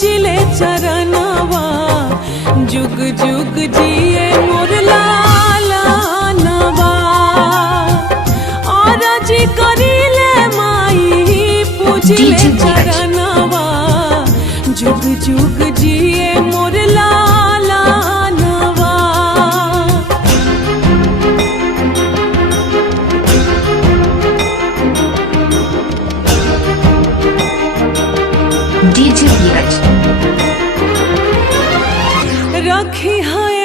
पूजिले चरणवा जुग जुग जिए मोर लाला नवा और जी करिले माई पूजिले चरणवा जुग जुग जिए मोर लाला नवा। DJ Viraj रखी है